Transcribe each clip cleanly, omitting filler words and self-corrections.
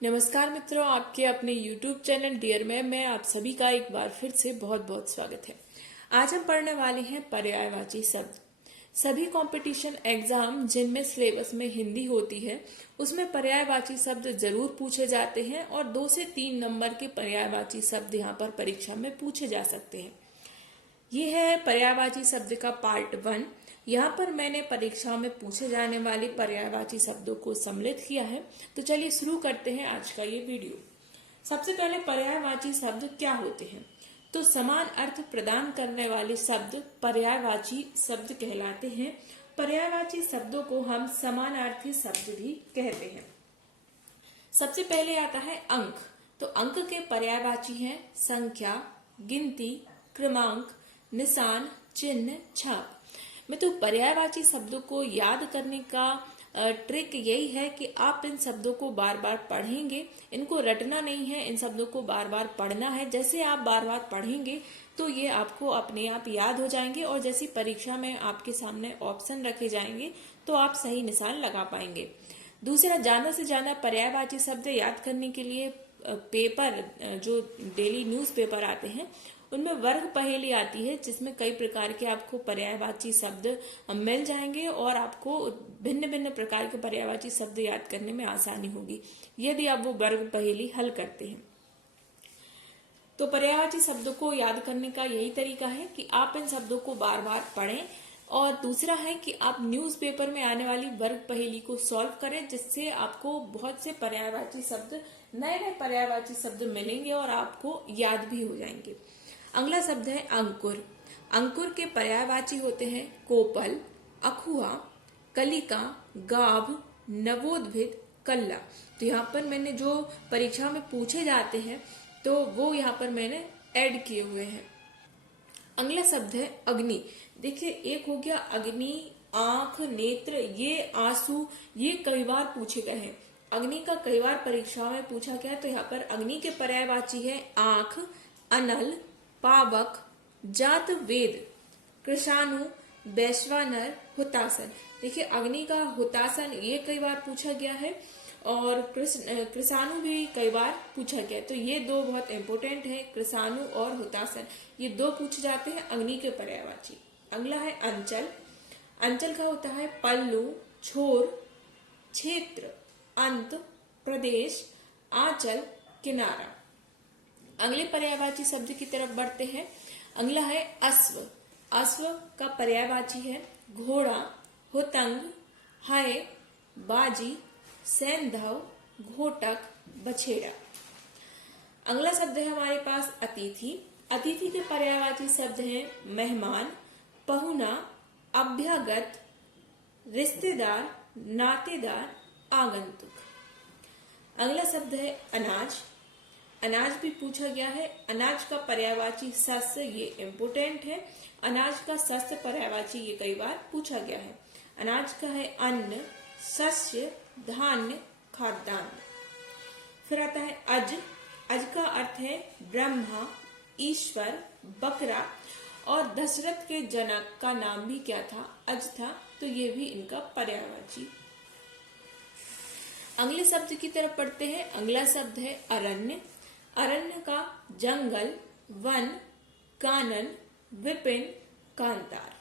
नमस्कार मित्रों, आपके अपने YouTube चैनल डियर में आप सभी का एक बार फिर से बहुत बहुत स्वागत है। आज हम पढ़ने वाले हैं पर्यायवाची शब्द। सभी कंपटीशन एग्जाम जिनमें सिलेबस में हिंदी होती है उसमें पर्यायवाची शब्द जरूर पूछे जाते हैं और 2 से 3 नंबर के पर्यायवाची शब्द यहाँ पर परीक्षा में पूछे जा सकते हैं। ये है पर्यायवाची शब्द का पार्ट 1। यहाँ पर मैंने परीक्षाओं में पूछे जाने वाले पर्यायवाची शब्दों को सम्मिलित किया है। तो चलिए शुरू करते हैं आज का ये वीडियो। सबसे पहले पर्यायवाची शब्द क्या होते हैं? तो समान अर्थ प्रदान करने वाले शब्द पर्यायवाची शब्द कहलाते हैं। पर्यायवाची शब्दों को हम समानार्थी शब्द भी कहते हैं। सबसे पहले आता है अंक। तो अंक के पर्यायवाची हैं संख्या, गिनती, क्रमांक, निशान, चिन्ह, छाप। में तो पर्यायवाची शब्दों को याद करने का ट्रिक यही है कि आप इन शब्दों को बार बार पढ़ेंगे। इनको रटना नहीं है, इन शब्दों को बार बार पढ़ना है। जैसे आप बार बार पढ़ेंगे तो ये आपको अपने आप याद हो जाएंगे और जैसी परीक्षा में आपके सामने ऑप्शन रखे जाएंगे तो आप सही निशान लगा पाएंगे। दूसरा, ज्यादा से ज्यादा पर्यायवाची शब्द याद करने के लिए पेपर, जो डेली न्यूज़पेपर आते हैं उनमें वर्ग पहेली आती है जिसमें कई प्रकार के आपको पर्यायवाची शब्द मिल जाएंगे और आपको भिन्न भिन्न प्रकार के पर्यायवाची शब्द याद करने में आसानी होगी यदि आप वो वर्ग पहेली हल करते हैं। तो पर्यायवाची शब्दों को याद करने का यही तरीका है कि आप इन शब्दों को बार बार पढ़ें और दूसरा है कि आप न्यूज़पेपर में आने वाली वर्ग पहेली को सॉल्व करें, जिससे आपको बहुत से पर्यायवाची शब्द, नए नए पर्यायवाची शब्द मिलेंगे और आपको याद भी हो जाएंगे। अगला शब्द है अंकुर। अंकुर के पर्यायवाची होते हैं कोपल, अखुआ, कलिका, गाभ, नवोद्भिद, कल्ला। तो यहाँ पर मैंने जो परीक्षा में पूछे जाते हैं तो वो यहाँ पर मैंने ऐड किए हुए हैं। अगला शब्द है अग्नि। देखिए, एक हो गया अग्नि, आंख, नेत्र, ये आंसू, ये कई बार पूछे गए हैं। अग्नि का कई बार परीक्षा में पूछा गया। तो यहाँ पर अग्नि के पर्यायवाची है आंख, अनल, पावक, जात वेद, कृषाणु, वैश्वानर, हुतासन। देखिए, अग्नि का हुतासन ये कई बार पूछा गया है और कृषाणु भी कई बार पूछा गया। तो ये दो बहुत इंपोर्टेंट है, कृषाणु और हुतासन, ये दो पूछे जाते हैं अग्नि के पर्यायवाची। अगला है अंचल। अंचल का होता है पल्लू, छोर, क्षेत्र, अंत, प्रदेश, आंचल, किनारा। अगले पर्यायवाची शब्द की तरफ बढ़ते हैं। अगला है अश्व। अश्व का पर्यायवाची है घोड़ा, हुतंग, हय, बाजी, सैंधव, घोटक, बछेड़ा। अगला शब्द है हमारे पास अतिथि। अतिथि के पर्यायवाची शब्द हैं मेहमान, पहुना, अभ्यागत, रिश्तेदार, नातेदार, आगंतुक। अगला शब्द है अनाज। अनाज भी पूछा गया है। अनाज का पर्यायवाची शस्य, ये इम्पोर्टेंट है। अनाज का शस्य पर्यायवाची ये कई बार पूछा गया है। अनाज का है अन्न, शस्य, धान्य, खाद्यान्न। फिर आता है अज। अज का अर्थ है ब्रह्मा, ईश्वर, बकरा। और दशरथ के जनक का नाम भी क्या था? अज था। तो ये भी इनका पर्यायवाची। अगले शब्द की तरफ पढ़ते हैं। अगला शब्द है अरण्य। अरण्य का जंगल, वन, कानन, विपिन, कांतार।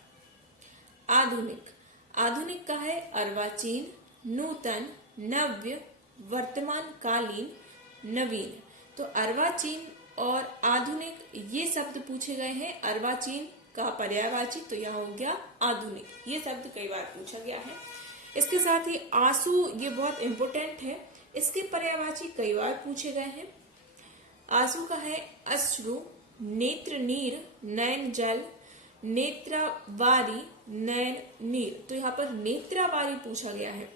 आधुनिक। आधुनिक का है अर्वाचीन, नूतन, नव्य, वर्तमान कालीन, नवीन। तो अर्वाचीन और आधुनिक ये शब्द पूछे गए हैं। अर्वाचीन का पर्यायवाची तो यहाँ हो गया आधुनिक। ये शब्द कई बार पूछा गया है। इसके साथ ही आंसू, ये बहुत इंपोर्टेंट है। इसके पर्यायवाची कई बार पूछे गए हैं। आंसू का है अश्रु, नेत्र नीर, नयन जल, नेत्रावारी, नयन नीर। तो यहाँ पर नेत्रावारी पूछा गया है।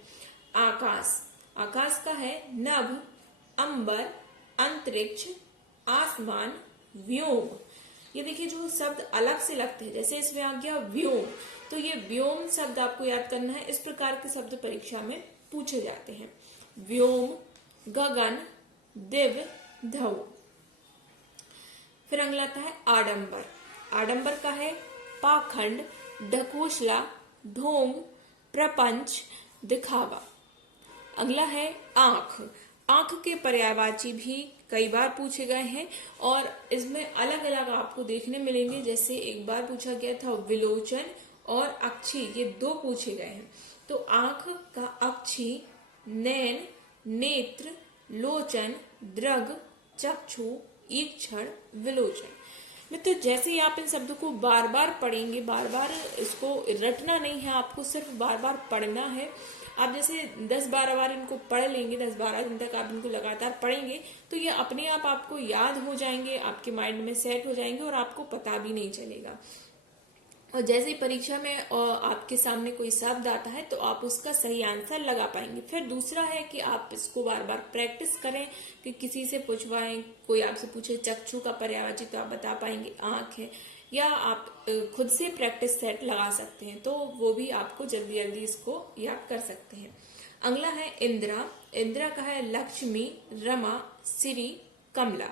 आकाश। आकाश का है नभ, अंबर, अंतरिक्ष, आसमान, व्योम। ये देखिए, जो शब्द अलग से लगते हैं, जैसे इसमें आ गया व्योम, तो ये व्योम शब्द आपको याद करना है। इस प्रकार के शब्द परीक्षा में पूछे जाते हैं। व्योम, गगन, दिव्य, ध्रुव। फिर अगला आता है आडंबर। आडंबर का है पाखंड, ढकोसला, ढोंग, प्रपंच, दिखावा। अगला है आंख। आंख के पर्यायवाची भी कई बार पूछे गए हैं और इसमें अलग अलग आपको देखने मिलेंगे। जैसे एक बार पूछा गया था विलोचन और अक्षी, ये दो पूछे गए हैं। तो आंख का अक्षी, नैन, नेत्र, लोचन, दृग, चक्षु, ईक्षण, विलोचन। मित्र, जैसे ही आप इन शब्दों को बार बार पढ़ेंगे, बार बार इसको रटना नहीं है, आपको सिर्फ बार बार पढ़ना है। आप जैसे 10-12 बार इनको पढ़ लेंगे, 10-12 दिन तक आप इनको लगातार पढ़ेंगे तो ये अपने आप आपको याद हो जाएंगे, आपके माइंड में सेट हो जाएंगे और आपको पता भी नहीं चलेगा। और जैसे ही परीक्षा में आपके सामने कोई शब्द आता है तो आप उसका सही आंसर लगा पाएंगे। फिर दूसरा है कि आप इसको बार बार प्रैक्टिस करें, कि किसी से पूछवाएं, कोई आपसे पूछे चक्षु का पर्यायवाची तो आप बता पाएंगे आंख है, या आप खुद से प्रैक्टिस सेट लगा सकते हैं तो वो भी आपको जल्दी जल्दी इसको याद कर सकते हैं। अगला है इंदिरा। इंदिरा का है लक्ष्मी, रमा, श्री, कमला।